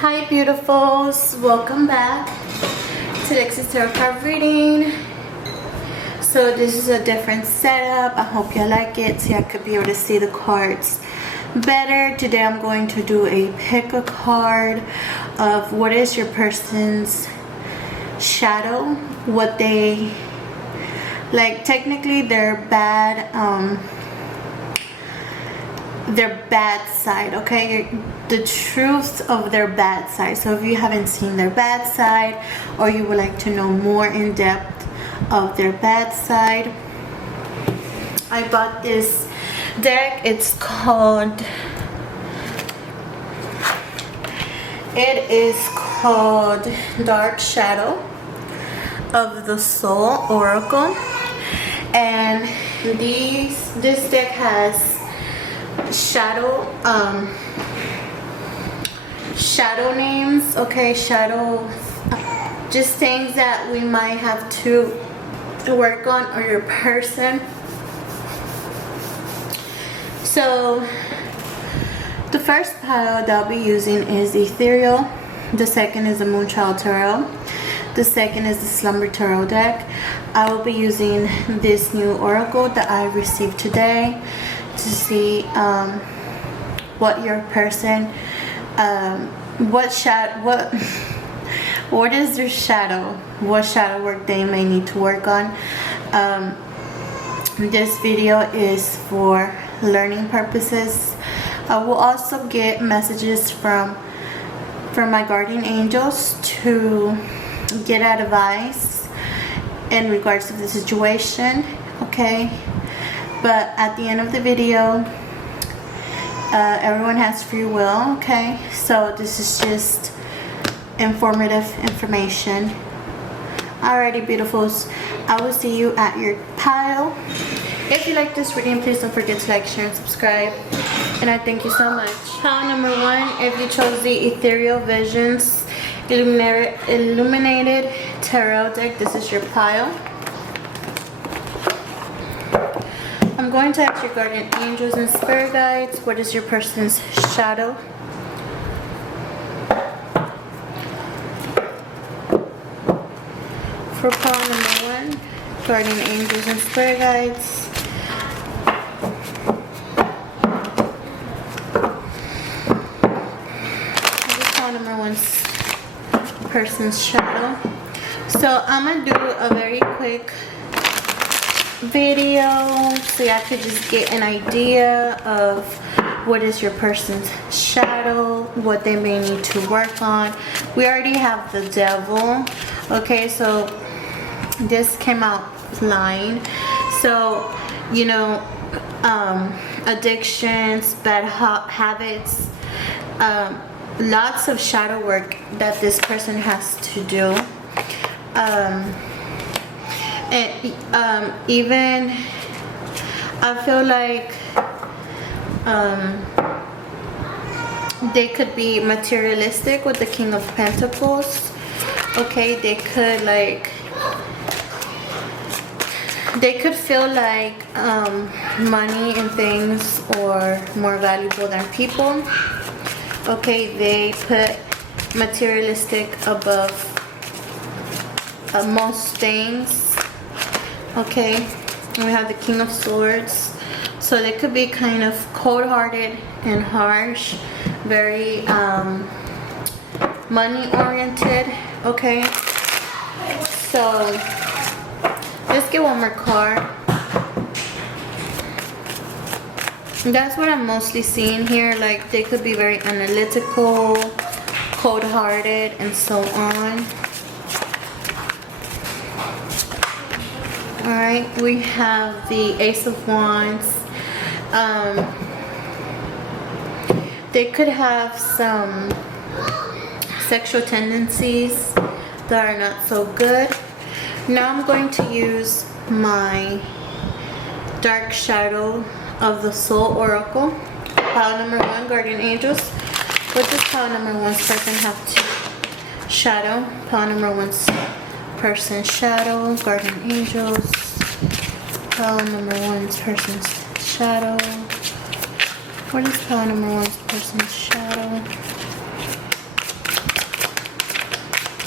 Hi beautifuls, welcome back to Lexi's Tarot card reading. So this is a different setup. I hope you like it so I could be able to see the cards better. Today I'm going to do a pick a card of what is your person's shadow, what they like. Technically their bad side, okay? The truth of their bad side. So if you haven't seen their bad side, or you would like to know more in depth of their bad side, I bought this deck. It is called Dark Shadow of the Soul Oracle, and this deck has shadow names, okay? Just things that we might have to work on, or your person. So the first pile that I'll be using is Ethereal. The second is the Moonchild Tarot. The second is the Slumber Tarot deck. I will be using this new oracle that I received today to see what your person, what is their shadow, what shadow work they may need to work on. This video is for learning purposes. I will also get messages from my guardian angels to get advice in regards to the situation, okay? But at the end of the video, everyone has free will, okay? So this is just informative information. Alrighty beautifuls, I will see you at your pile. If you like this reading, please don't forget to like, share, and subscribe. And I thank you so much. Pile number 1, if you chose the Ethereal Visions Illuminated Tarot deck, this is your pile. I'm going to ask your guardian angels and spirit guides, what is your person's shadow? For pile number 1, guardian angels and spirit guides. Pile number 1's person's shadow. So I'm gonna do a very quick video so y'all could just get an idea of what is your person's shadow, what they may need to work on. We already have the devil, okay? So this came out flying. So you know, addictions, bad habits, lots of shadow work that this person has to do. And even I feel like they could be materialistic with the King of Pentacles, okay? They could feel like money and things are more valuable than people, okay? They put materialistic above most things, okay? And we have the King of Swords, so they could be kind of cold-hearted and harsh, very money-oriented, okay? So let's get one more card. That's what I'm mostly seeing here. Like, they could be very analytical, cold-hearted, and so on. Alright, we have the Ace of Wands. They could have some sexual tendencies that are not so good. Now I'm going to use my Dark Shadow of the Soul Oracle. Pile number 1, guardian angels. What does pile number 1's person have to shadow? Pile number 1's person shadow, guardian angels. Pile number 1's person's shadow. What is pile number 1's person's shadow?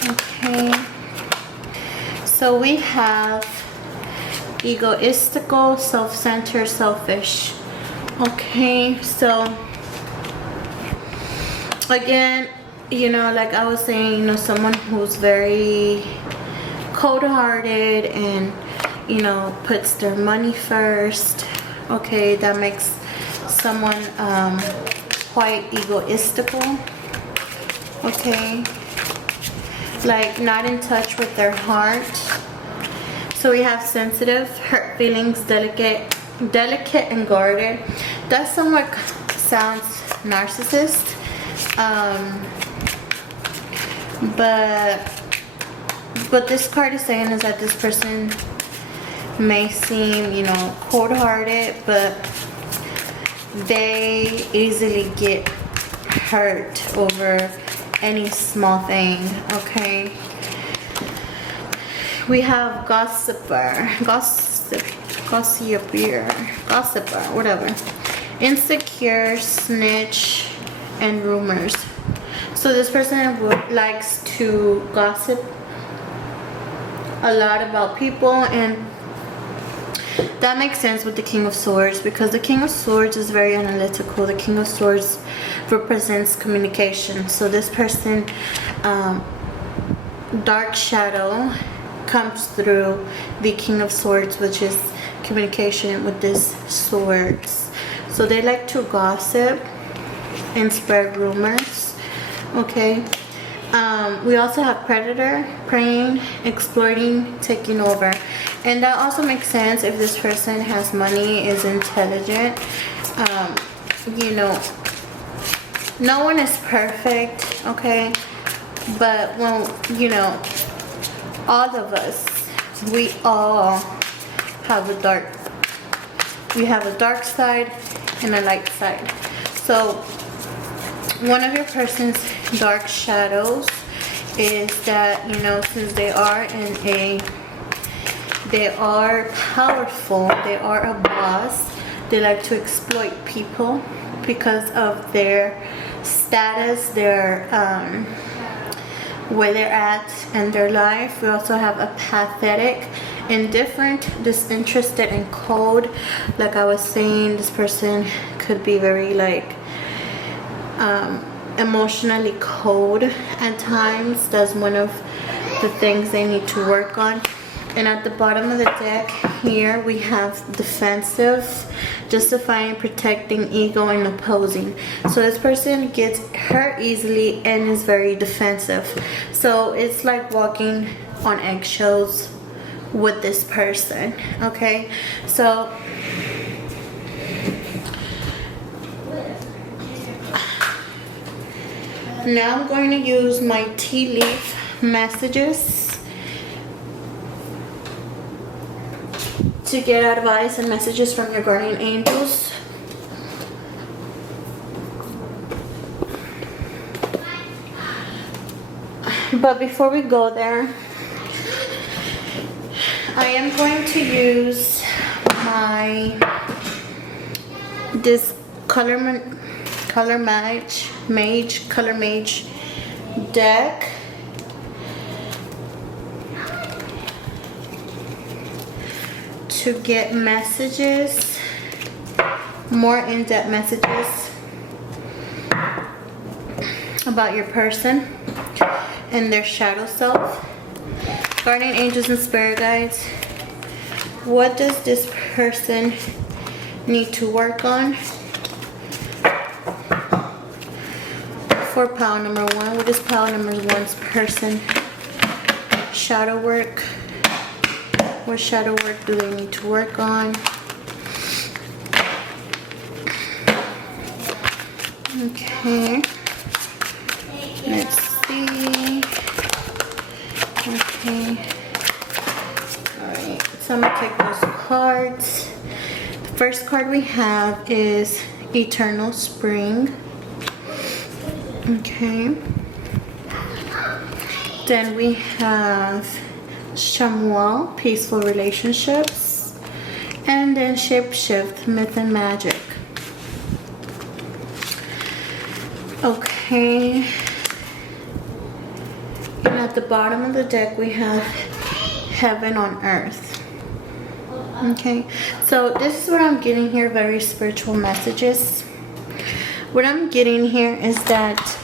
Okay. So we have egoistical, self-centered, selfish. Okay, so again, you know, like I was saying, you know, someone who's very cold-hearted and, you know, puts their money first. Okay, that makes someone quite egoistical. Okay, like not in touch with their heart. So we have sensitive, hurt feelings, delicate and guarded. That somewhat sounds narcissist. But what this card is saying is that this person may seem, you know, cold-hearted, but they easily get hurt over any small thing. Okay, we have gossiper, whatever, insecure, snitch, and rumors. So this person likes to gossip a lot about people, and that makes sense with the King of Swords, because the King of Swords is very analytical. The King of Swords represents communication. So this person, dark shadow comes through the King of Swords, which is communication with this swords. So they like to gossip and spread rumors. Okay. We also have predator, preying, exploiting, taking over. And that also makes sense if this person has money, is intelligent. You know, no one is perfect, okay? But when, you know, all of us, we all have a dark side and a light side. So one of your person's dark shadows is that, you know, since they are powerful, they are a boss, they like to exploit people because of their status, their where they're at in their life. We also have a pathetic, indifferent, disinterested, and cold. Like I was saying, this person could be very like emotionally cold at times. That's one of the things they need to work on. And at the bottom of the deck here we have defensive, justifying, protecting, ego, and opposing. So this person gets hurt easily and is very defensive. So it's like walking on eggshells with this person. Okay, so now I'm going to use my tea leaf messages to get advice and messages from your guardian angels. But before we go there, I am going to use this color mage deck to get messages, more in-depth messages about your person and their shadow self. Guardian angels and spirit guides, what does this person need to work on? For pile number one, what is pile number one's person? Shadow work. What shadow work do they need to work on? Okay. Let's see. Okay. Alright. So I'm going to take those cards. The first card we have is Eternal Spring. Okay. Then we have Shamuel, Peaceful Relationships. And then Shapeshift, Myth and Magic. Okay. You know, at the bottom of the deck, we have heaven on earth. Okay, so this is what I'm getting here, very spiritual messages. What I'm getting here is that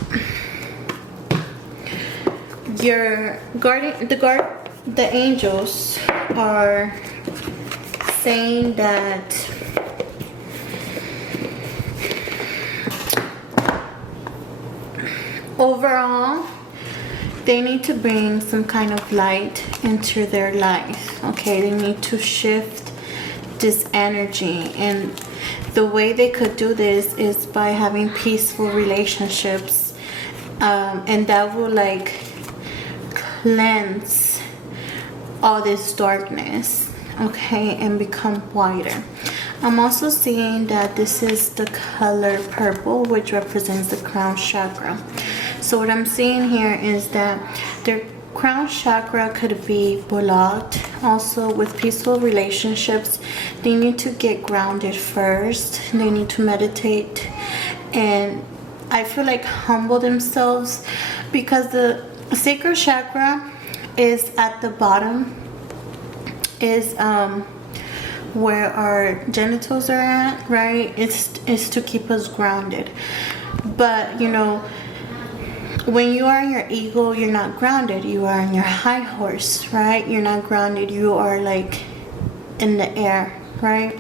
the angels are saying that overall, they need to bring some kind of light into their life. Okay, they need to shift this energy, and the way they could do this is by having peaceful relationships, and that will like cleanse all this darkness, okay, and become whiter. I'm also seeing that this is the color purple, which represents the crown chakra. So what I'm seeing here is that their crown chakra could be blocked. Also, with peaceful relationships, they need to get grounded first. They need to meditate, and I feel like humble themselves, because the sacral chakra is at the bottom, is where our genitals are at, right? It's to keep us grounded. But you know, when you are in your ego, you're not grounded. You are in your high horse, right? You're not grounded. You are like in the air, right?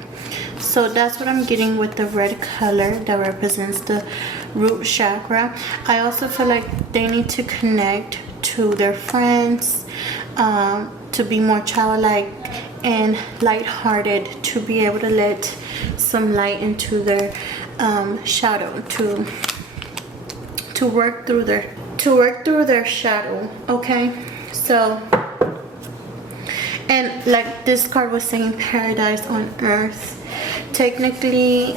So that's what I'm getting with the red color that represents the root chakra. I also feel like they need to connect to their friends, to be more childlike and lighthearted, to be able to let some light into their shadow, to work through their shadow. Okay, so, and like this card was saying, paradise on earth. Technically,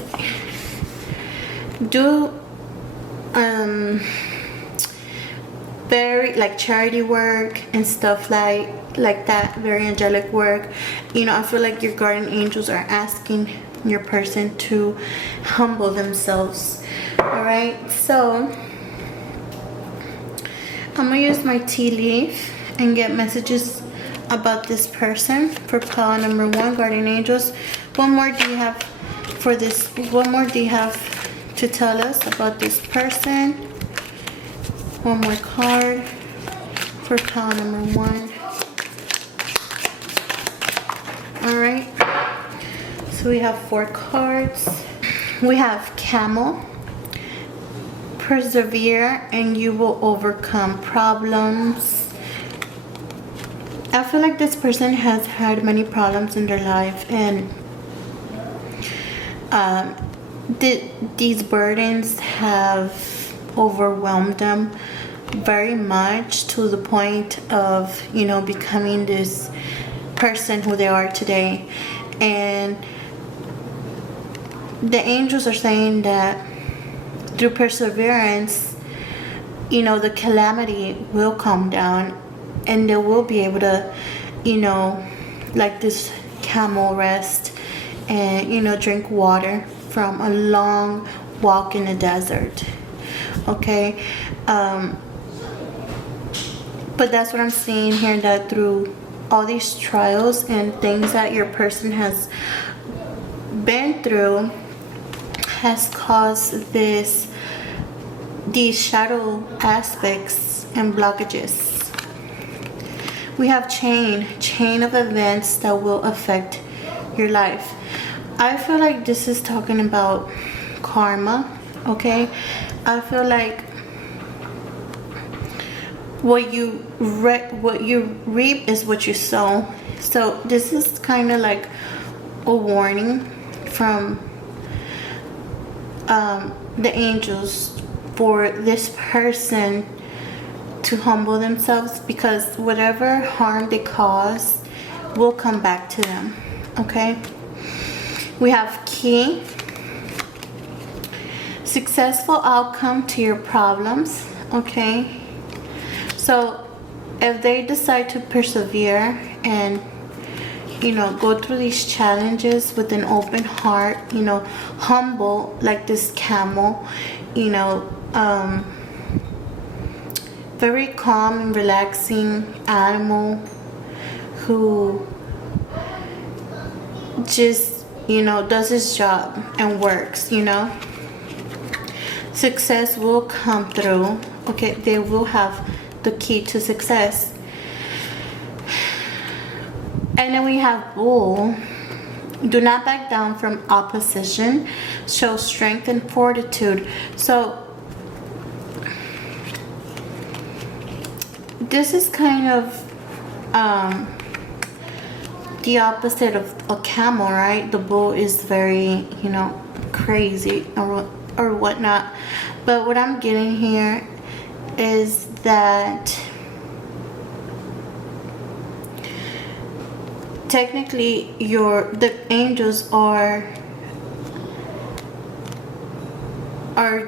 do very like charity work and stuff like that, very angelic work. You know, I feel like your guardian angels are asking your person to humble themselves. All right, so I'm gonna use my tea leaf and get messages about this person for pile number 1, guardian angels. What more do you have for this? What more do you have to tell us about this person? One more card for pile number 1. All right, so we have 4 cards. We have camel. Persevere and you will overcome problems. I feel like this person has had many problems in their life, and these burdens have overwhelmed them very much, to the point of, you know, becoming this person who they are today. And the angels are saying that through perseverance, you know, the calamity will calm down, and they will be able to, you know, like this camel, rest and, you know, drink water from a long walk in the desert. Okay, but that's what I'm seeing here, that through all these trials and things that your person has been through has caused these shadow aspects and blockages. We have chain of events that will affect your life. I feel like this is talking about karma. Okay, I feel like what you reap is what you sow. So this is kind of like a warning from the angels for this person to humble themselves, because whatever harm they cause will come back to them. Okay, we have key. Successful outcome to your problems. Okay, so if they decide to persevere and, you know, go through these challenges with an open heart, you know, humble like this camel, you know, very calm and relaxing animal who just, does his job and works, Success will come through. Okay, they will have the key to success. And then we have Bull. Do not back down from opposition. Show strength and fortitude. So this is kind of the opposite of a camel, right? The bull is very, crazy or whatnot. But what I'm getting here is that technically the angels are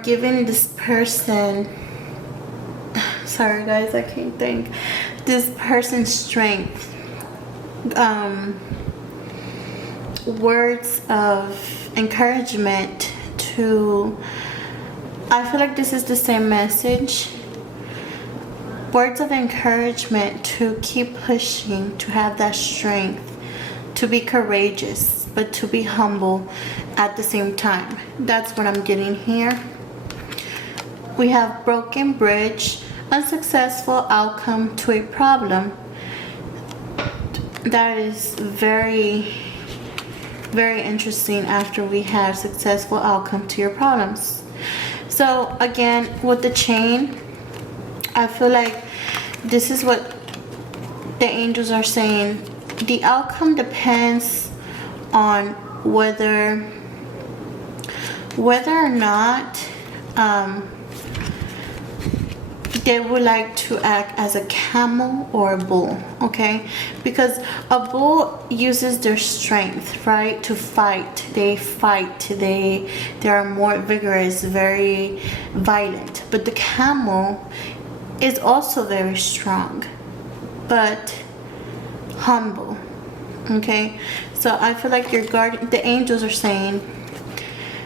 giving this person, sorry guys, I can't think, this person's strength, words of encouragement to, I feel like this is the same message, words of encouragement to keep pushing, to have that strength, to be courageous, but to be humble at the same time. That's what I'm getting here. We have broken bridge, unsuccessful outcome to a problem. That is very, very interesting after we have successful outcome to your problems. So again, with the chain, I feel like this is what the angels are saying. The outcome depends on whether or not they would like to act as a camel or a bull, okay? Because a bull uses their strength, right, to fight. They fight. They are more vigorous, very violent. But the camel is also very strong, but humble. Okay, so I feel like the angels are saying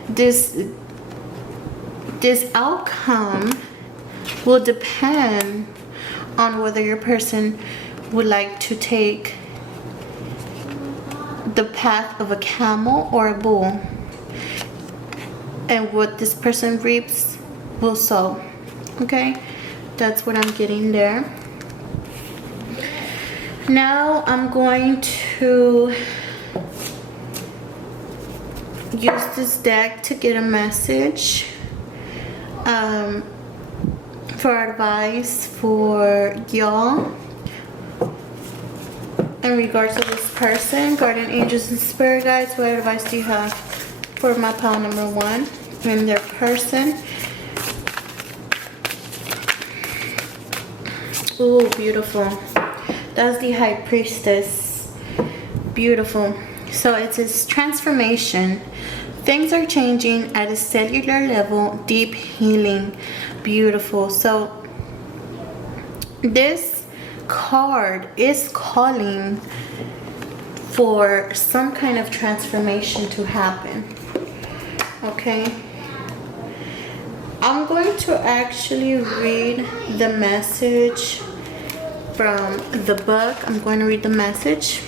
this outcome will depend on whether your person would like to take the path of a camel or a bull, and what this person reaps will sow. Okay, that's what I'm getting there. Now I'm going to use this deck to get a message for advice for y'all in regards to this person. Guardian angels and spirit guides, what advice do you have for my pile number 1 and their person? Oh, beautiful. That's the High Priestess. Beautiful. So it says transformation. Things are changing at a cellular level. Deep healing. Beautiful. So this card is calling for some kind of transformation to happen. Okay. I'm going to actually read the message from the book. I'm going to read the message.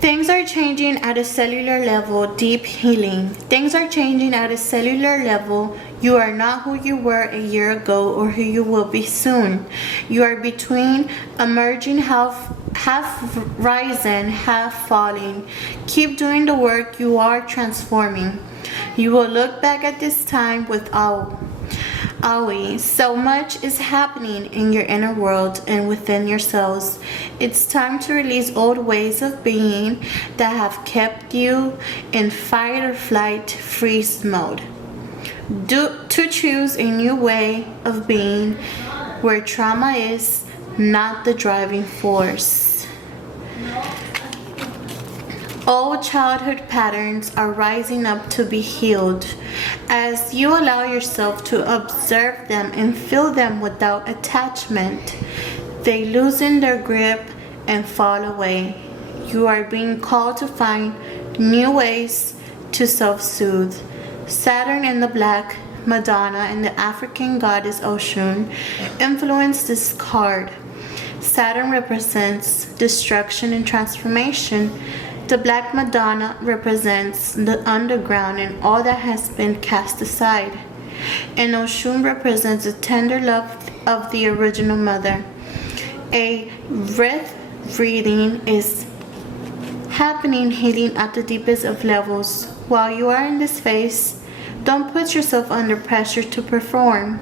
Things are changing at a cellular level. Deep healing. Things are changing at a cellular level. You are not who you were a year ago or who you will be soon. You are between emerging, half rising, half falling. Keep doing the work. You are transforming. You will look back at this time with awe. Always, so much is happening in your inner world and within yourselves. It's time to release old ways of being that have kept you in fight or flight freeze mode. To choose a new way of being where trauma is not the driving force. Old childhood patterns are rising up to be healed. As you allow yourself to observe them and feel them without attachment, they loosen their grip and fall away. You are being called to find new ways to self-soothe. Saturn in the black Madonna and the African goddess Oshun influence this card. Saturn represents destruction and transformation. The Black Madonna represents the underground and all that has been cast aside. And Oshun represents the tender love of the original mother. A breath reading is happening, healing at the deepest of levels. While you are in this phase, don't put yourself under pressure to perform.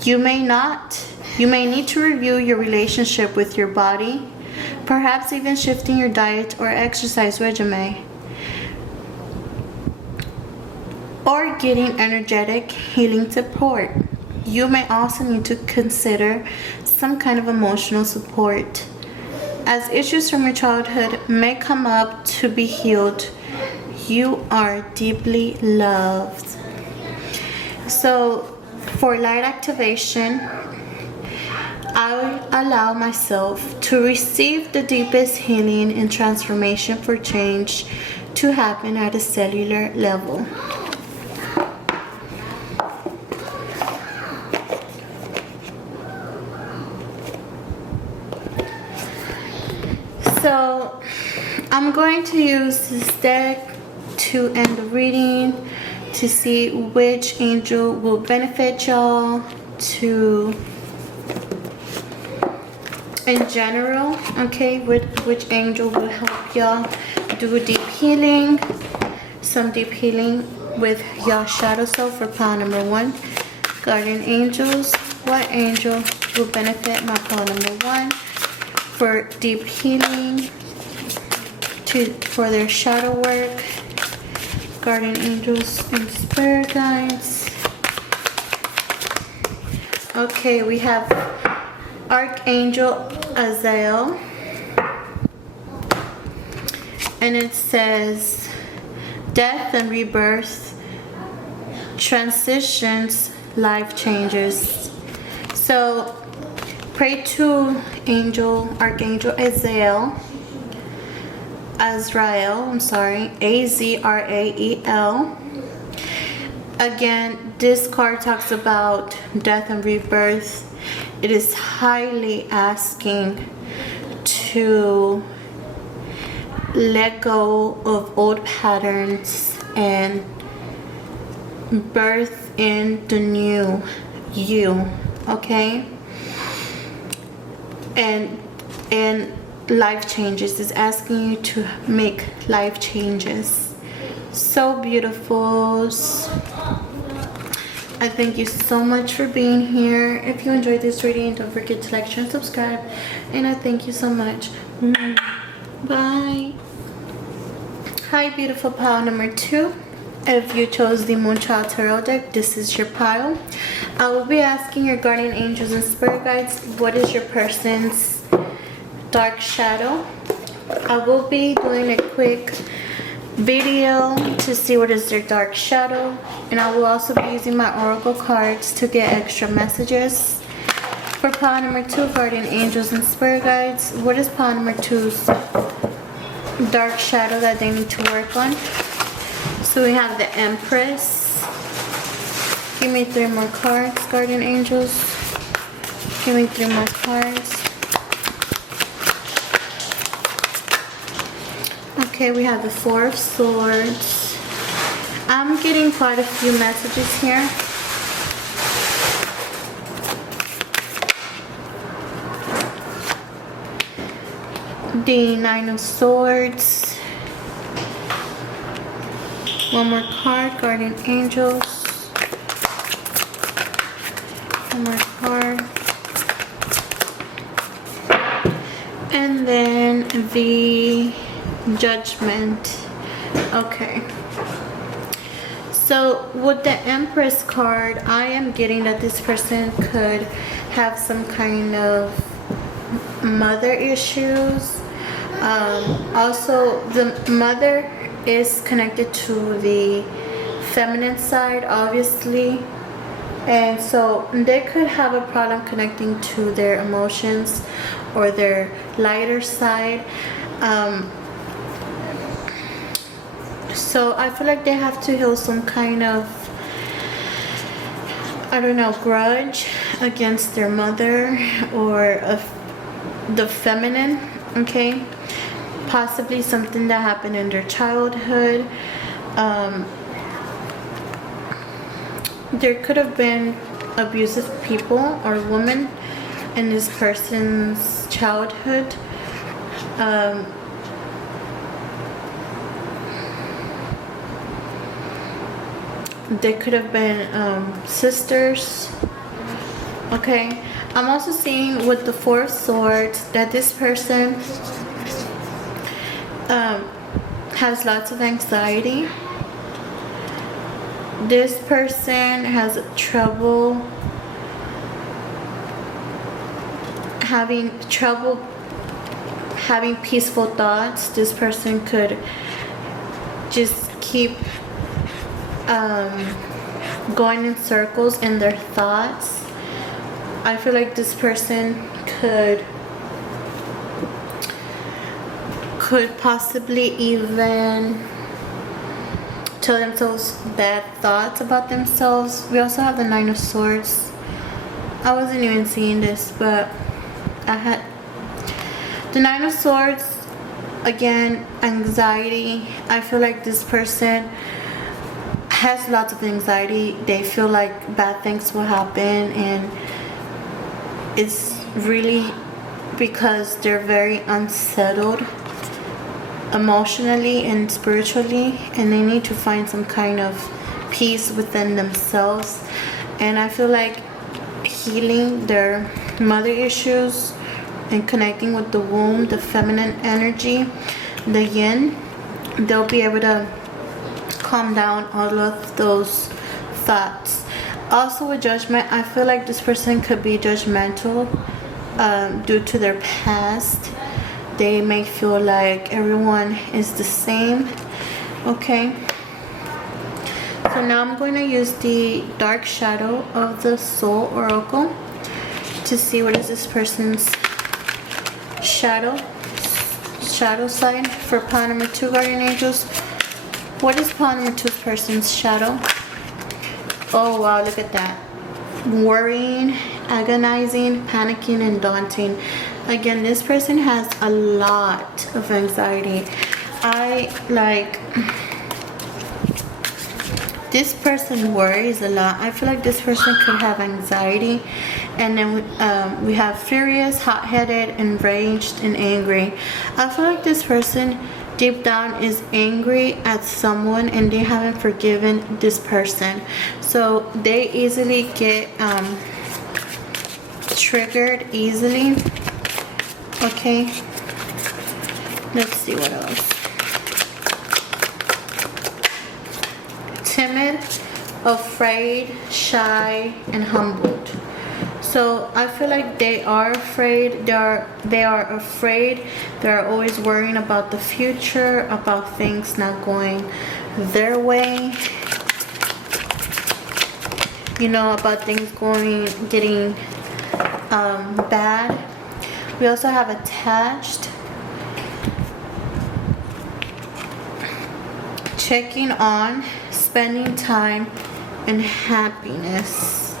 You may need to review your relationship with your body, perhaps even shifting your diet or exercise regimen, or getting energetic healing support. You may also need to consider some kind of emotional support, as issues from your childhood may come up to be healed. You are deeply loved. So for light activation, I allow myself to receive the deepest healing and transformation for change to happen at a cellular level. So I'm going to use this deck to end the reading to see which angel will benefit y'all to in general, okay, which angel will help y'all do a deep healing, some deep healing with y'all shadow self for pile number 1. Guardian angels, what angel will benefit my pile number 1 for deep healing for their shadow work? Guardian angels and spirit guides. Okay, we have Archangel Azael, and it says death and rebirth, transitions, life changes. So pray to Archangel Azrael, Azrael. Again, this card talks about death and rebirth. It is highly asking to let go of old patterns and birth in the new you, okay? And life changes is asking you to make life changes. So beautiful. I thank you so much for being here. If you enjoyed this reading, don't forget to like, share, and subscribe. And I thank you so much. Bye. Hi, beautiful pile number 2. If you chose the Moonchild Tarot deck, this is your pile. I will be asking your guardian angels and spirit guides, what is your person's dark shadow? I will be doing a quick video to see what is their dark shadow, and I will also be using my oracle cards to get extra messages. For pile number 2, guardian angels and spirit guides, what is pile number 2's dark shadow that they need to work on? So we have the Empress. Give me 3 more cards, guardian angels. Give me 3 more cards. Okay, we have the 4 of Swords. I'm getting quite a few messages here. The 9 of Swords. 1 more card, guardian angels. 1 more card. And then the Judgment. Okay. So with the Empress card, I am getting that this person could have some kind of mother issues. Also, the mother is connected to the feminine side, obviously, and so they could have a problem connecting to their emotions or their lighter side. So I feel like they have to heal some kind of I don't know, grudge against their mother or the feminine, okay? Possibly something that happened in their childhood. There could have been abusive people or women in this person's childhood. There could have been sisters. Okay, I'm also seeing with the Four of Swords that this person has lots of anxiety. This person has trouble having peaceful thoughts. This person could just keep going in circles in their thoughts. I feel like this person could possibly even tell themselves bad thoughts about themselves. We also have the Nine of Swords. I wasn't even seeing this, but I had the Nine of Swords. Again, anxiety. I feel like this person has lots of anxiety. They feel like bad things will happen, and it's really because they're very unsettled emotionally and spiritually, and they need to find some kind of peace within themselves. And I feel like healing their mother issues and connecting with the womb, the feminine energy, the yin, they'll be able to calm down all of those thoughts. Also with judgment, I feel like this person could be judgmental due to their past. They may feel like everyone is the same. Okay, so now I'm going to use the dark shadow of the soul oracle to see what is this person's shadow side for pile number 2, guardian angels. What is pile number 2 person's shadow? Oh wow, look at that. Worrying, agonizing, panicking, and daunting. Again, this person has a lot of anxiety. This person worries a lot. I feel like this person could have anxiety. And then we have furious, hot-headed, enraged, and angry. I feel like this person deep down is angry at someone and they haven't forgiven this person. So they easily get triggered easily. Okay, let's see what else. Timid, afraid, shy, and humbled. So I feel like they are afraid. They are afraid. They're always worrying about the future, about things not going their way. You know, about things getting bad. We also have attached, checking on, spending time, and happiness.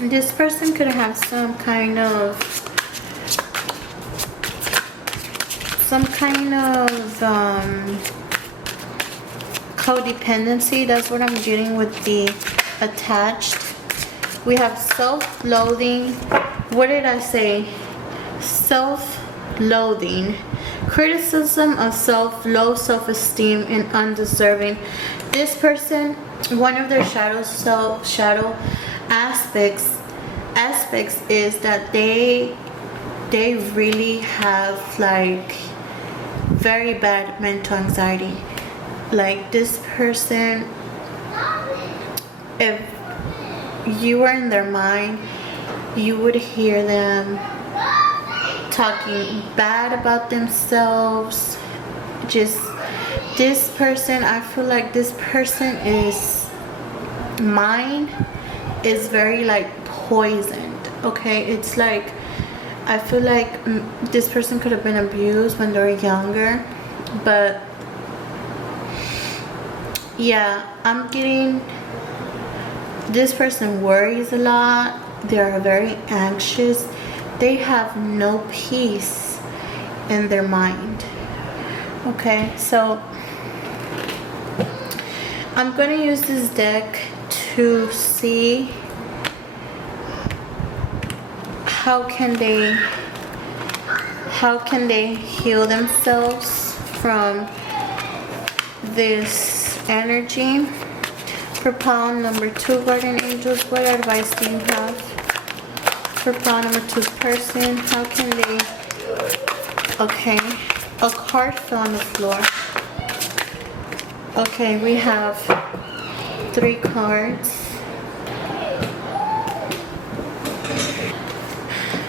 This person could have some kind of codependency. That's what I'm getting with the attached. We have self-loathing. What did I say? Self-loathing, criticism of self, low self-esteem, and undeserving. This person, one of their shadow aspects is that they really have like very bad mental anxiety. Like this person, if you were in their mind, you would hear them talking bad about themselves. Just this person, I feel like this person mind is very like poisoned. Okay, it's like I feel like this person could have been abused when they were younger, but yeah, I'm getting this person worries a lot. They're very anxious. They have no peace in their mind. Okay, so I'm going to use this deck to see how can they heal themselves from this energy. For pile number 2, guardian angels, what advice do you have for pile number 2's person? How can they... Okay, a card fell on the floor. Okay, we have 3 cards.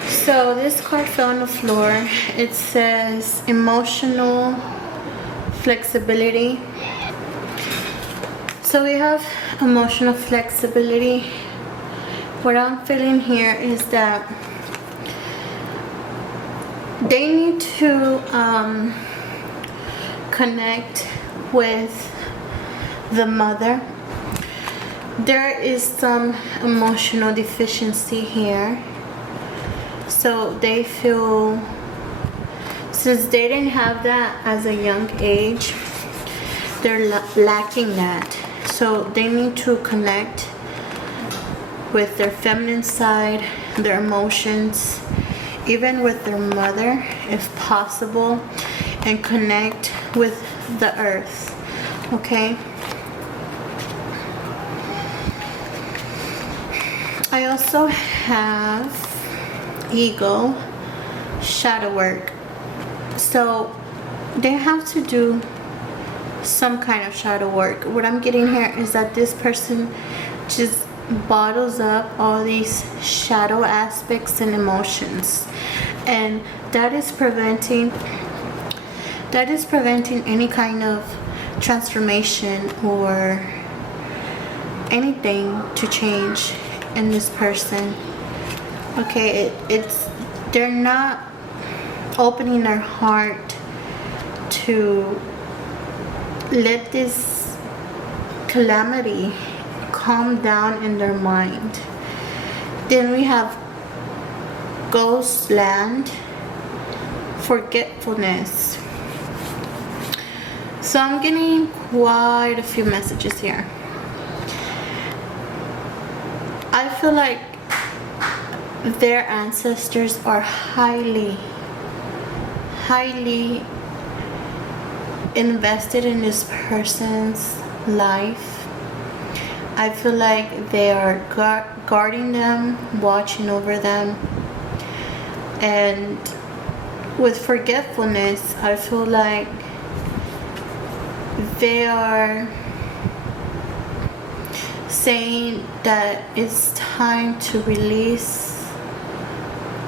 So this card fell on the floor. It says emotional flexibility. So we have emotional flexibility. What I'm feeling here is that they need to connect with the mother. There is some emotional deficiency here. So they feel, since they didn't have that as a young age, they're lacking that. So they need to connect with their feminine side, their emotions, even with their mother if possible, and connect with the earth. Okay? I also have ego, shadow work. So they have to do some kind of shadow work. What I'm getting here is that this person just bottles up all these shadow aspects and emotions, and that is preventing any kind of transformation or anything to change in this person. Okay, they're not opening their heart to let this calamity calm down in their mind. Then we have ghost land, forgetfulness. So I'm getting quite a few messages here. I feel like their ancestors are highly invested in this person's life. I feel like they are guarding them, watching over them. And with forgetfulness, I feel like they are saying that it's time to release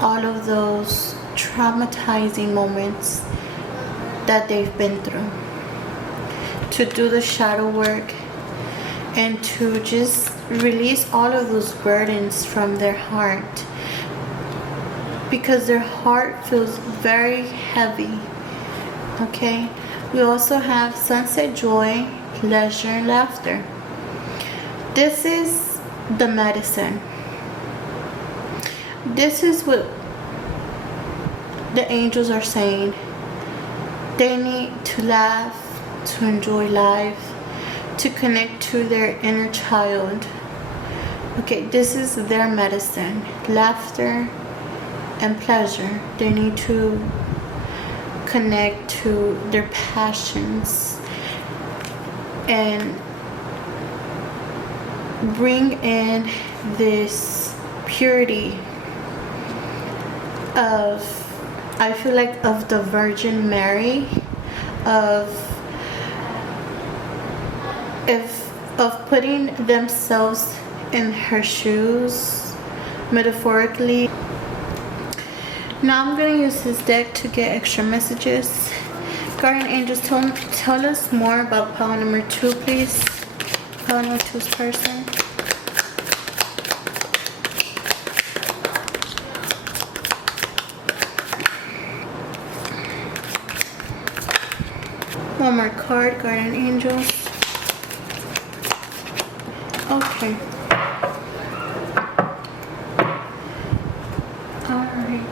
all of those traumatizing moments that they've been through, to do the shadow work and to just release all of those burdens from their heart, because their heart feels very heavy. Okay, we also have sunset joy, pleasure, and laughter. This is the medicine. This is what the angels are saying. They need to laugh, to enjoy life, to connect to their inner child. Okay, this is their medicine. Laughter and pleasure. They need to connect to their passions and bring in this purity of, I feel like, of the Virgin Mary, of putting themselves in her shoes, metaphorically. Now I'm going to use this deck to get extra messages. Guardian angels, tell us more about pile number 2, please. Pile number 2's person. One more card, guardian angels. Okay. Alright.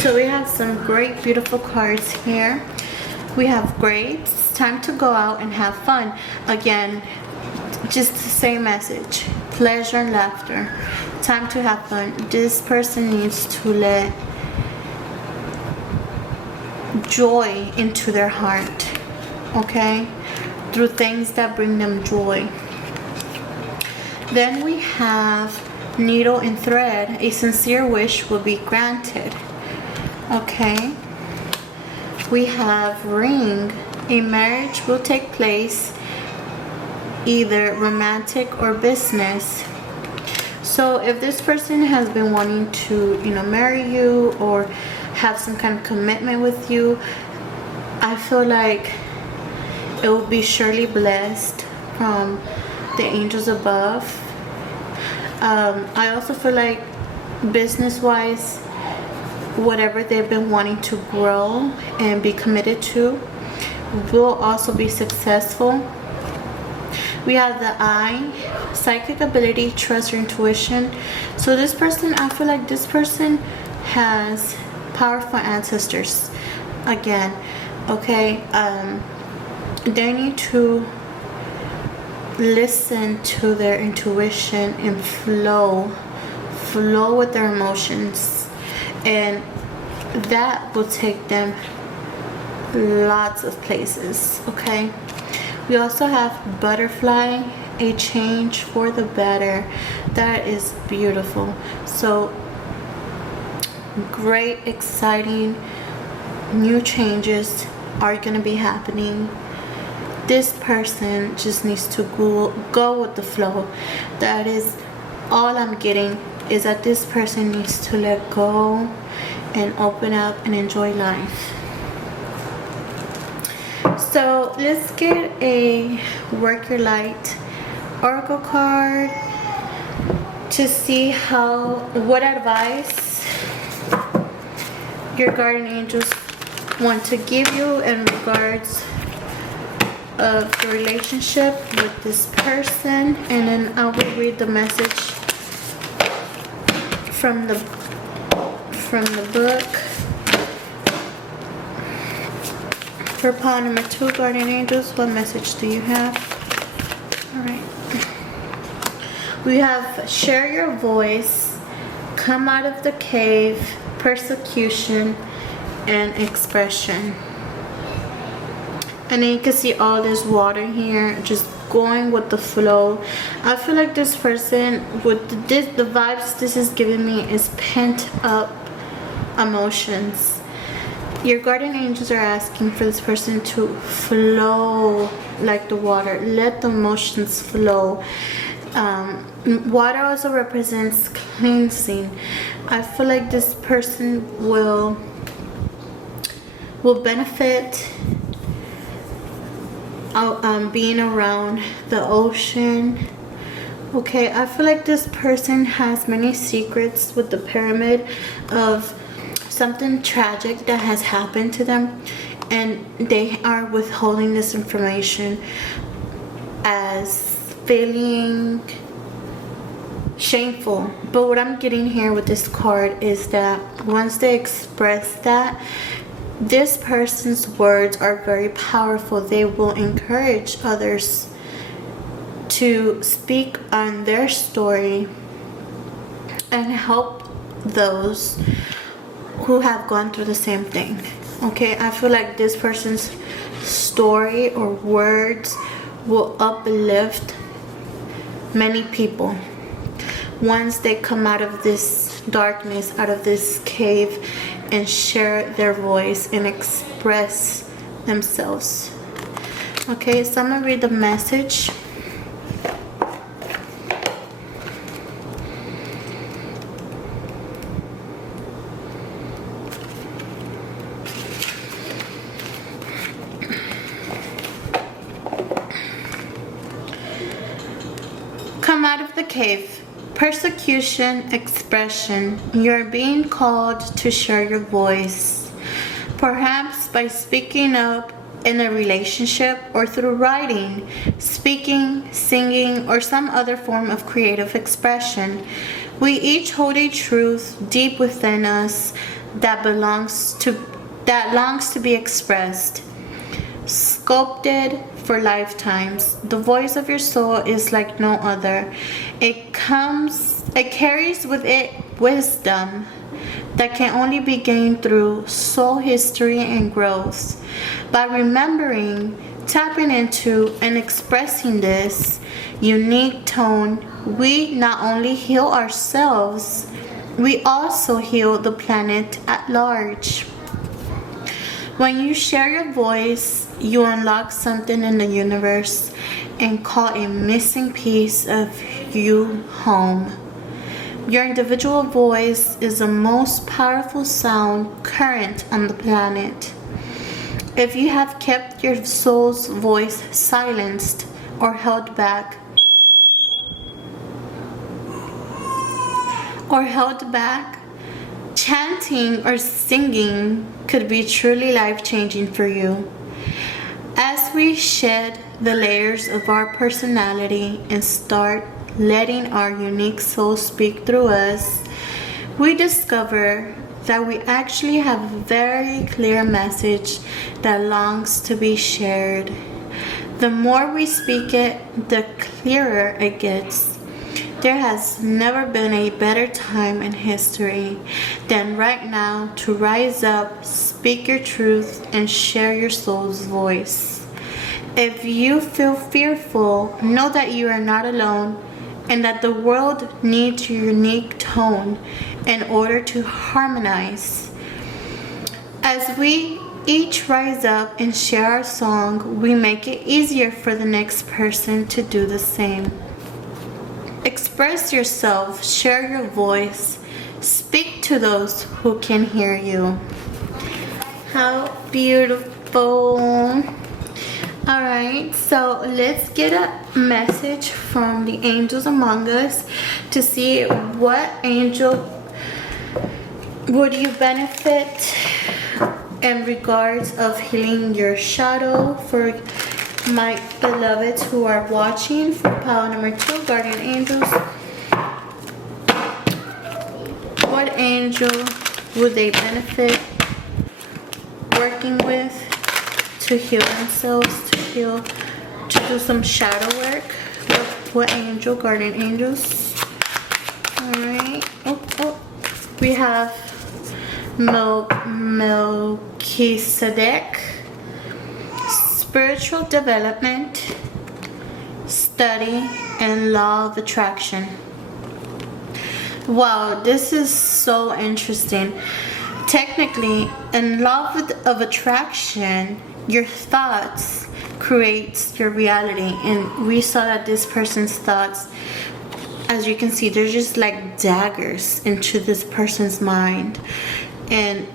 So we have some great, beautiful cards here. We have grapes. Time to go out and have fun. Again, just the same message. Pleasure and laughter. Time to have fun. This person needs to let joy into their heart. Okay? Through things that bring them joy. Then we have needle and thread. A sincere wish will be granted. Okay? We have ring. A marriage will take place, either romantic or business. So if this person has been wanting to, marry you or have some kind of commitment with you, I feel like it will be surely blessed from the angels above. I also feel like business-wise, whatever they've been wanting to grow and be committed to will also be successful. We have the eye, psychic ability, trust your intuition. So this person, I feel like this person has powerful ancestors. Again, okay, they need to listen to their intuition and flow with their emotions, and that will take them lots of places. Okay, we also have butterfly, a change for the better. That is beautiful. So great, exciting new changes are going to be happening. This person just needs to go with the flow. That is all I'm getting, is that this person needs to let go and open up and enjoy life. So let's get a Work Your Light Oracle card to see what advice your guardian angels want to give you in regards of the relationship with this person, and then I will read the message from the book. For pile number 2, guardian angels, what message do you have? Alright. We have share your voice, come out of the cave, persecution, and expression. And then you can see all this water here, just going with the flow. I feel like this person, with the vibes this is giving me is pent up emotions. Your guardian angels are asking for this person to flow like the water. Let the emotions flow. Water also represents cleansing. I feel like this person will benefit being around the ocean. Okay, I feel like this person has many secrets with the pyramid of something tragic that has happened to them, and they are withholding this information as feeling shameful. But what I'm getting here with this card is that once they express that, this person's words are very powerful. They will encourage others to speak on their story and help those who have gone through the same thing. Okay, I feel like this person's story or words will uplift many people once they come out of this darkness, out of this cave, and share their voice and express themselves. Okay, so I'm gonna read the message. Come out of the cave. Persecution expression. You're being called to share your voice, perhaps by speaking up in a relationship or through writing, speaking, singing, or some other form of creative expression. We each hold a truth deep within us that longs to be expressed. Sculpted for lifetimes, the voice of your soul is like no other. It carries with it wisdom that can only be gained through soul history and growth. By remembering, tapping into, and expressing this unique tone, we not only heal ourselves, we also heal the planet at large. When you share your voice, you unlock something in the universe and call a missing piece of you home. Your individual voice is the most powerful sound current on the planet. If you have kept your soul's voice silenced or held back, chanting or singing could be truly life-changing for you. As we shed the layers of our personality and start letting our unique soul speak through us, we discover that we actually have a very clear message that longs to be shared. The more we speak it, the clearer it gets. There has never been a better time in history than right now to rise up, speak your truth, and share your soul's voice. If you feel fearful, know that you are not alone and that the world needs your unique tone in order to harmonize. As we each rise up and share our song, we make it easier for the next person to do the same. Express yourself, share your voice, speak to those who can hear you. How beautiful. Alright, so let's get a message from the angels among us to see what angel would you benefit in regards of healing your shadow for my beloveds who are watching. For pile number 2, guardian angels. What angel would they benefit working with to heal themselves, to do some shadow work? What angel, guardian angels? Alright. We have Melchizedek. Spiritual development, study, and law of attraction. Wow, this is so interesting. Technically, in law of attraction, your thoughts creates your reality, and we saw that this person's thoughts, as you can see, they're just like daggers into this person's mind. And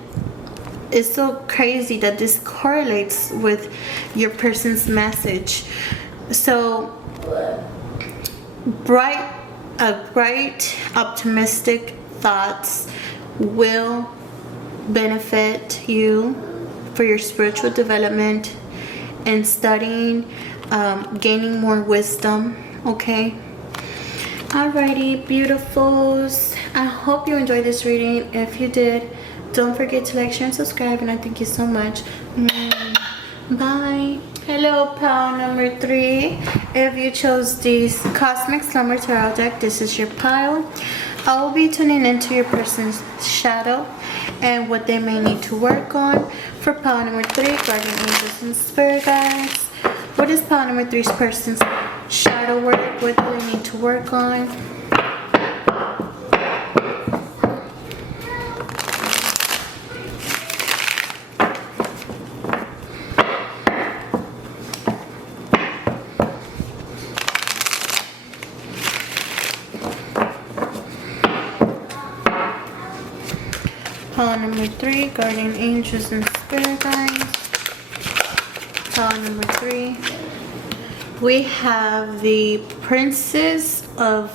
it's so crazy that this correlates with your person's message. So bright, optimistic thoughts will benefit you for your spiritual development and studying, gaining more wisdom. Okay. Alrighty, beautifuls. I hope you enjoyed this reading. If you did, don't forget to like, share, and subscribe, and I thank you so much. Bye. Hello, pile number 3. If you chose this Cosmic Slumber Tarot deck, this is your pile. I will be tuning into your person's shadow and what they may need to work on. For pile number 3, guardian angels and spirit guides. What is pile number 3's person's shadow work? What do they need to work on? Pile number 3, guardian angels and spirit guides. Pile number 3. We have the Princess of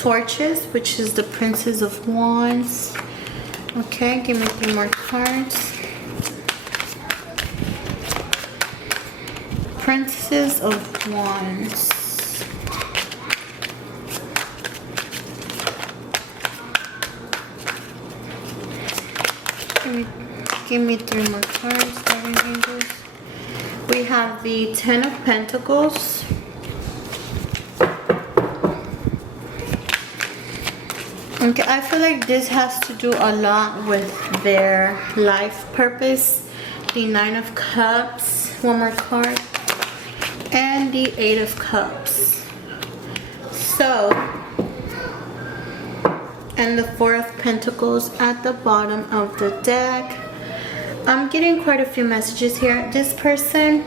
Torches, which is the Princess of Wands. Okay, give me 3 more cards. Princess of Wands. Give me 3 more cards, Guardian Angels. We have the Ten of Pentacles. Okay, I feel like this has to do a lot with their life purpose. The Nine of Cups, 1 more card, and the Eight of Cups. So, and the Four of Pentacles at the bottom of the deck. I'm getting quite a few messages here. This person,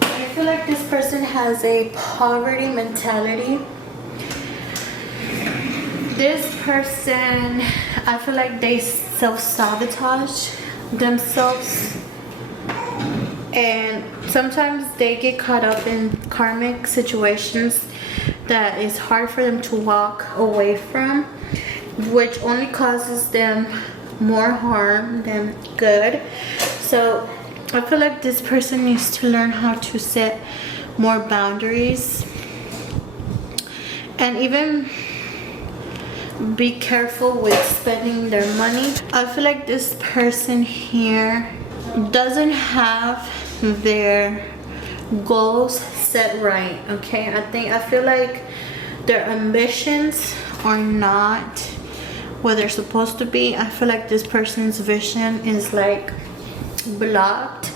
I feel like this person has a poverty mentality. This person, I feel like they self-sabotage themselves, and sometimes they get caught up in karmic situations that is hard for them to walk away from, which only causes them more harm than good. So I feel like this person needs to learn how to set more boundaries, and even be careful with spending their money. I feel like this person here doesn't have their goals set right. Okay, I feel like their ambitions are not where they're supposed to be. I feel like this person's vision is like blocked.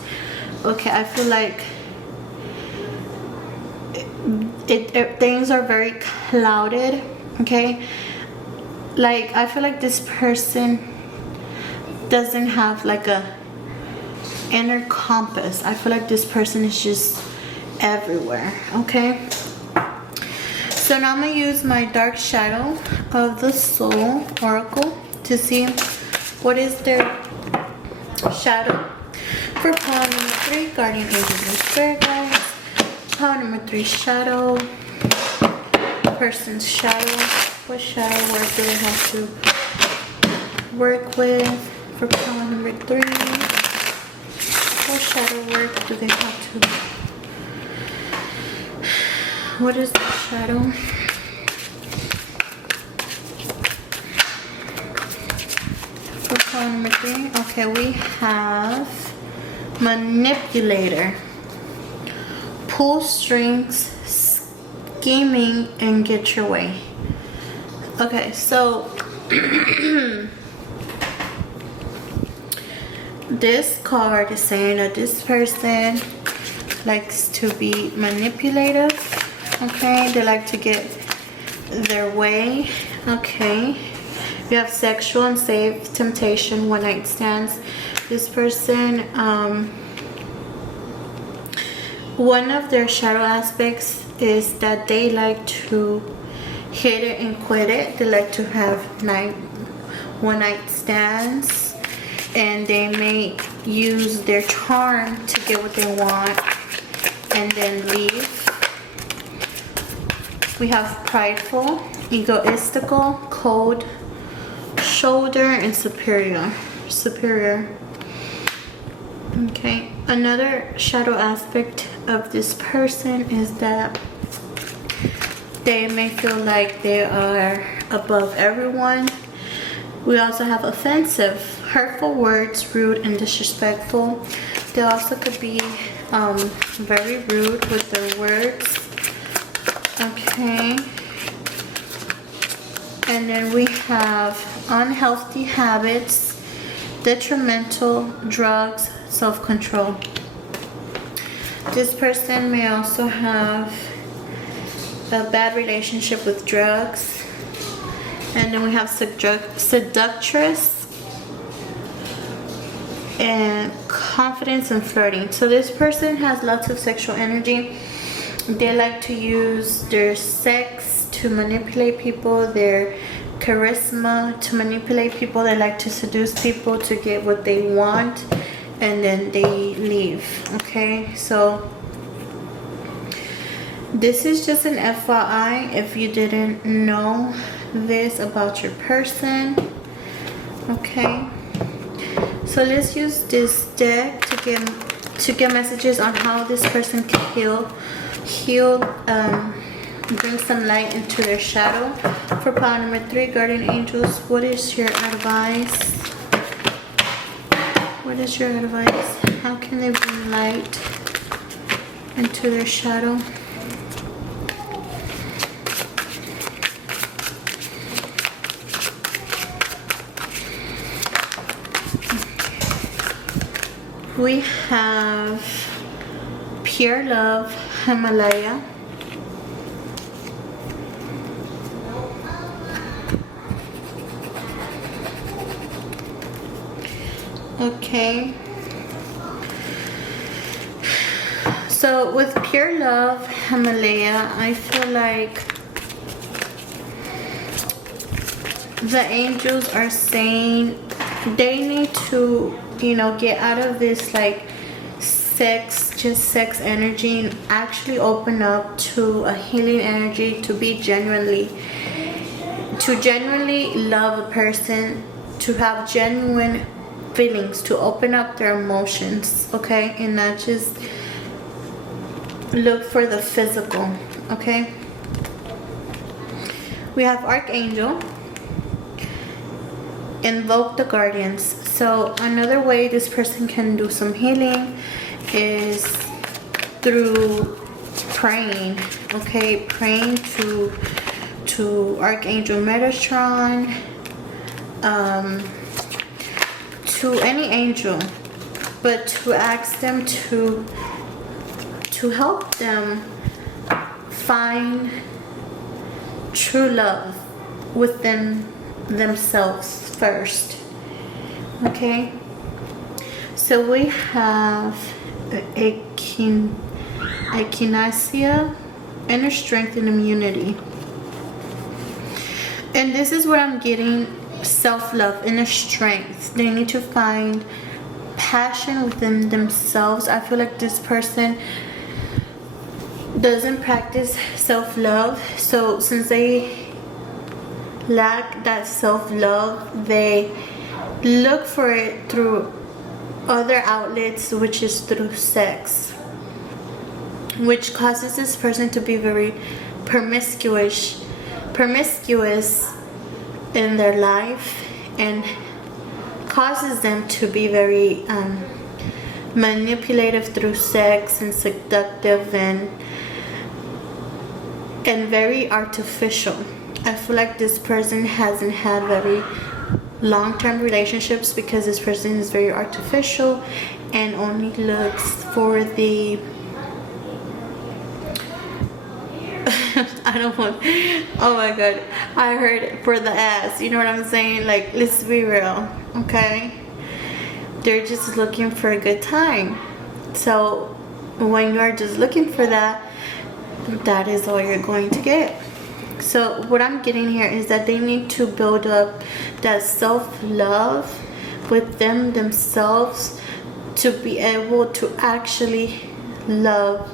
Okay, I feel like things are very clouded. Okay, like I feel like this person doesn't have like a inner compass. I feel like this person is just everywhere. Okay, so now I'm gonna use my dark shadow of the soul oracle to see what is their shadow for pile number 3, guardian angels and spirit guides. Pile number 3, shadow, person's shadow. What shadow work do they have to work with for pile number 3? What shadow work do they have to? What is the shadow? For pile number 3, okay, we have manipulator, pull strings, scheming, and get your way. Okay, so this card is saying that this person likes to be manipulative. Okay, they like to get their way. Okay, you have sexual and safe temptation, one night stands. This person, one of their shadow aspects is that they like to hit it and quit it. They like to have one night stands, and they may use their charm to get what they want and then leave. We have prideful, egoistical, cold, shoulder, and superior. Okay, another shadow aspect of this person is that they may feel like they are above everyone. We also have offensive, hurtful words, rude, and disrespectful. They also could be very rude with their words. Okay. And then we have unhealthy habits, detrimental, drugs, self-control. This person may also have a bad relationship with drugs. And then we have seductress and confidence and flirting. So this person has lots of sexual energy. They like to use their sex to manipulate people, their charisma to manipulate people. They like to seduce people to get what they want, and then they leave. Okay, so This is just an FYI if you didn't know this about your person. Okay, so let's use this deck to get messages on how this person can heal, bring some light into their shadow. For pile number 3, guardian angels, what is your advice? What is your advice? How can they bring light into their shadow? We have pure love, Himalaya. Okay. So with pure love, Himalaya, I feel like the angels are saying they need to, you know, get out of this like just sex energy and actually open up to a healing energy, to genuinely love a person, to have genuine feelings, to open up their emotions, okay, and not just look for the physical. Okay, we have Archangel, invoke the guardians. So another way this person can do some healing is through praying. Okay, praying to Archangel Metatron, to any angel, but to ask them to help them find true love within themselves first. Okay, so we have echinacea, inner strength and immunity, and this is what I'm getting: self-love, inner strength. They need to find passion within themselves. I feel like this person doesn't practice self-love, so since they lack that self-love, they look for it through other outlets, which is through sex, which causes this person to be very promiscuous in their life, and causes them to be very manipulative through sex, and seductive, and very artificial. I feel like this person hasn't had very long-term relationships because this person is very artificial and only looks for the I don't want, oh my god, I heard for the ass, you know what I'm saying? Like, let's be real, okay? They're just looking for a good time. So when you're just looking for that, that is all you're going to get. So what I'm getting here is that they need to build up that self-love within themselves to be able to actually love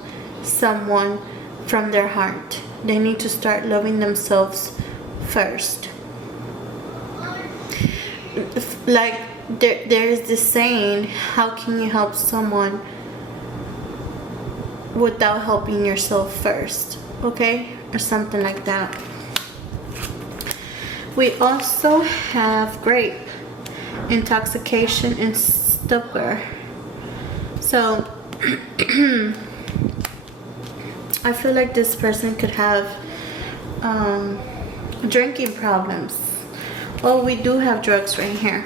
someone from their heart. They need to start loving themselves first. Like there is this saying, how can you help someone without helping yourself first? Okay, or something like that. We also have grape, intoxication, and stupor. So I feel like this person could have drinking problems. Oh, we do have drugs right here,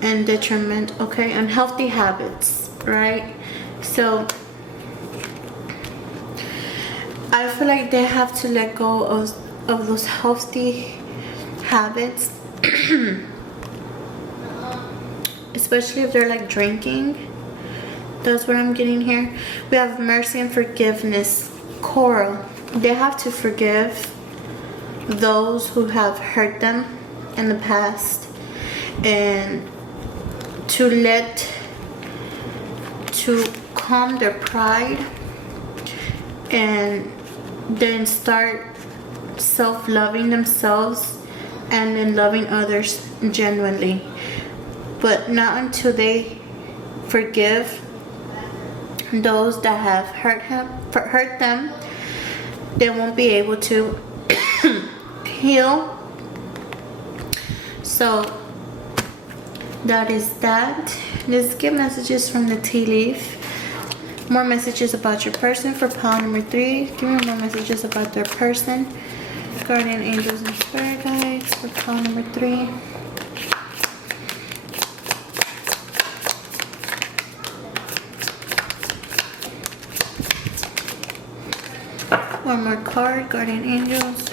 and detriment. Okay, unhealthy habits, right? So I feel like they have to let go of those healthy habits, especially if they're like drinking. That's what I'm getting here. We have mercy and forgiveness, coral. They have to forgive those who have hurt them in the past, and to calm their pride, and then start self-loving themselves and then loving others genuinely. But not until they forgive those that have hurt them, they won't be able to heal. So that is that. Let's get messages from the tea leaf. More messages about your person for pile number 3. Give me more messages about their person. Guardian angels and spirit guides for pile number 3. One more card, guardian angels.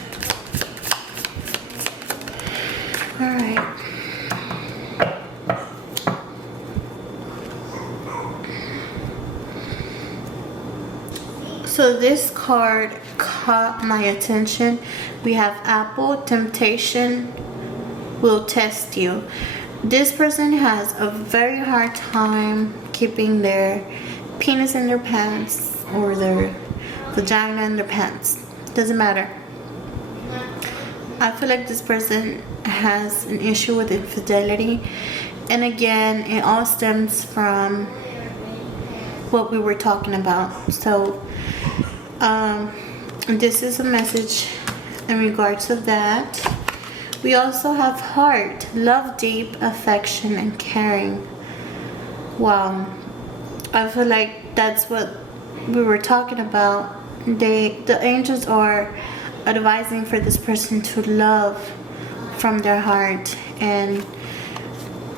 Alright. So this card caught my attention. We have Apple, temptation will test you. This person has a very hard time keeping their penis in their pants or their vagina in their pants. Doesn't matter. I feel like this person has an issue with infidelity. And again, it all stems from what we were talking about. So this is a message in regards to that. We also have heart, love, deep affection and caring. Wow, I feel like that's what we were talking about. The angels are advising for this person to love from their heart and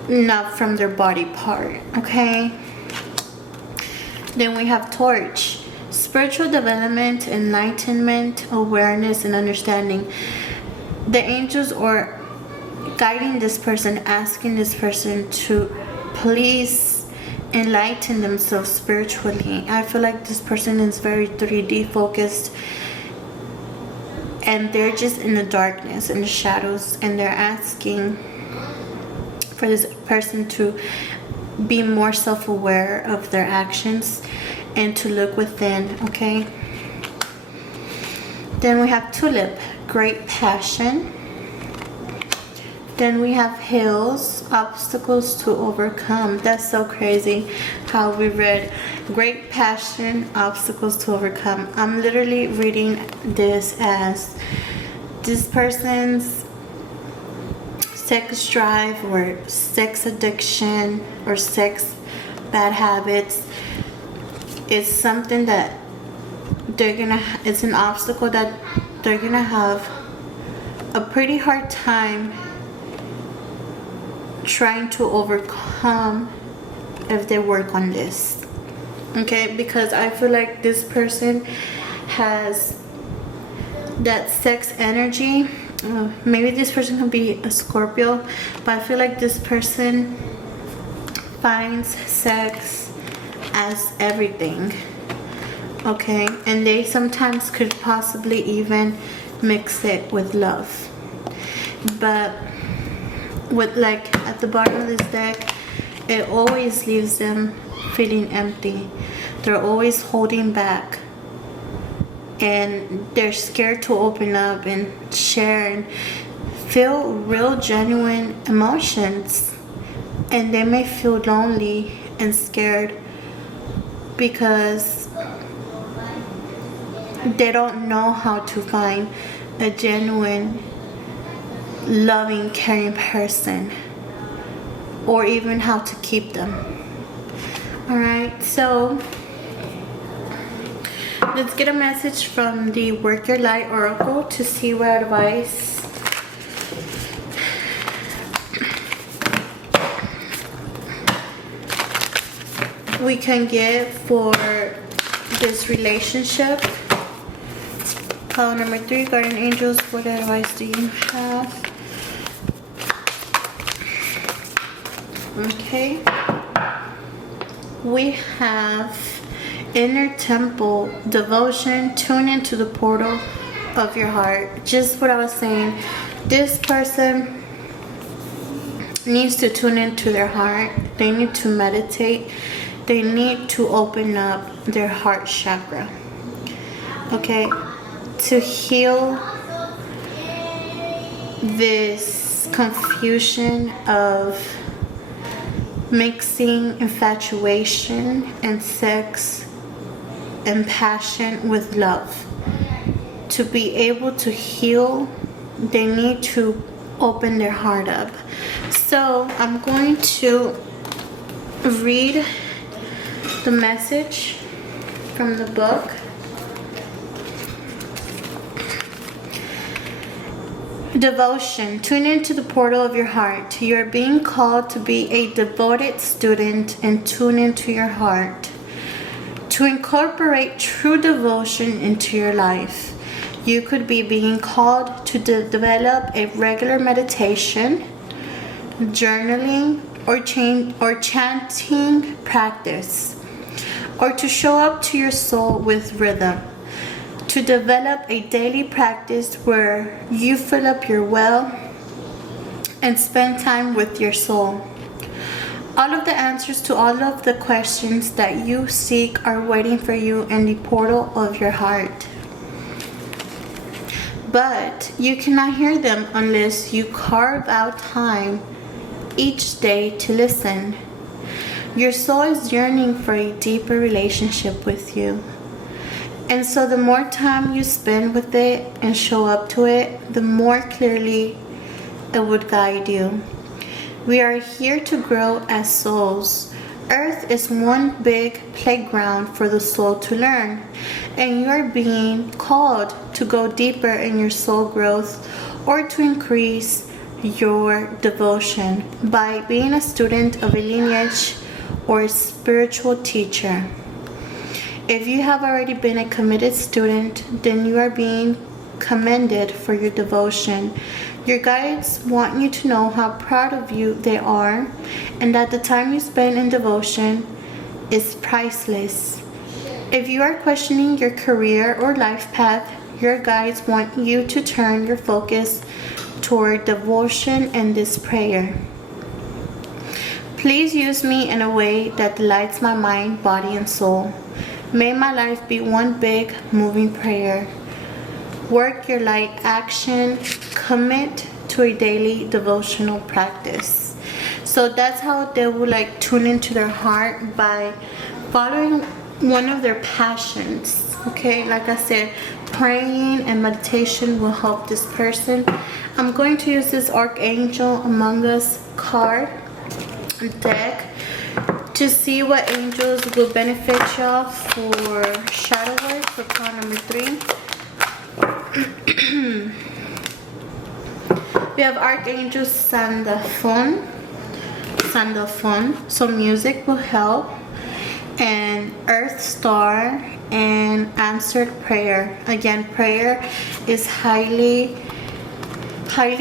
not from their body part. Okay, then we have torch, spiritual development, enlightenment, awareness and understanding. The angels are guiding this person, asking this person to please enlighten themselves spiritually. I feel like this person is very 3D focused and they're just in the darkness, in the shadows, and they're asking for this person to be more self-aware of their actions and to look within. Okay, then we have tulip, great passion. Then we have hills, obstacles to overcome. That's so crazy how we read great passion, obstacles to overcome. I'm literally reading this as this person's sex drive or sex addiction or sex bad habits is something that it's an obstacle that they're gonna have a pretty hard time trying to overcome if they work on this. Okay, because I feel like this person has that sex energy. Maybe this person can be a Scorpio, but I feel like this person finds sex as everything. Okay, and they sometimes could possibly even mix it with love, but with like at the bottom of this deck, it always leaves them feeling empty. They're always holding back and they're scared to open up and share and feel real genuine emotions, and they may feel lonely and scared because they don't know how to find a genuine, loving, caring person, or even how to keep them. Alright, so let's get a message from the Work Your Light Oracle to see what advice we can get for this relationship. Call number 3, guardian angels, what advice do you have? Okay, we have inner temple, devotion, tune into the portal of your heart. Just what I was saying, this person needs to tune into their heart. They need to meditate. They need to open up their heart chakra. okay, to heal this confusion of mixing infatuation and sex and passion with love. To be able to heal, they need to open their heart up. So I'm going to read the message from the book. Devotion. Tune into the portal of your heart. You are being called to be a devoted student and tune into your heart. To incorporate true devotion into your life. You could be being called to develop a regular meditation, journaling, or chanting practice, or to show up to your soul with rhythm. To develop a daily practice where you fill up your well and spend time with your soul. All of the answers to all of the questions that you seek are waiting for you in the portal of your heart. But you cannot hear them unless you carve out time each day to listen. Your soul is yearning for a deeper relationship with you. And so the more time you spend with it and show up to it, the more clearly it would guide you. We are here to grow as souls. Earth is one big playground for the soul to learn, and you are being called to go deeper in your soul growth or to increase your devotion by being a student of a lineage or a spiritual teacher. If you have already been a committed student, then you are being commended for your devotion. Your guides want you to know how proud of you they are, and that the time you spend in devotion is priceless. If you are questioning your career or life path, your guides want you to turn your focus toward devotion and this prayer. Please use me in a way that delights my mind, body, and soul. May my life be one big moving prayer. Work your light action. Commit to a daily devotional practice. So that's how they will tune into their heart, by following one of their passions. Okay, like I said, praying and meditation will help this person. I'm going to use this Archangel Among Us card deck to see what angels will benefit y'all for shadow work for card number 3. We have Archangel Sandalphon, so music will help, and Earth Star, and answered prayer. Again, prayer is highly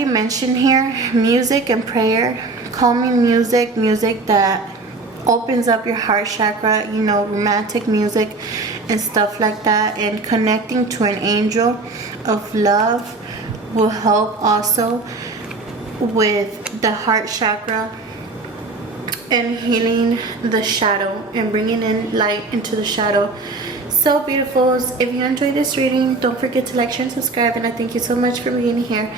mentioned here. Music and prayer, calming music that opens up your heart chakra, romantic music and stuff like that, and connecting to an angel of love will help also with the heart chakra and healing the shadow and bringing in light into the shadow. So beautifuls, if you enjoyed this reading, don't forget to like, share, and subscribe, and I thank you so much for being here.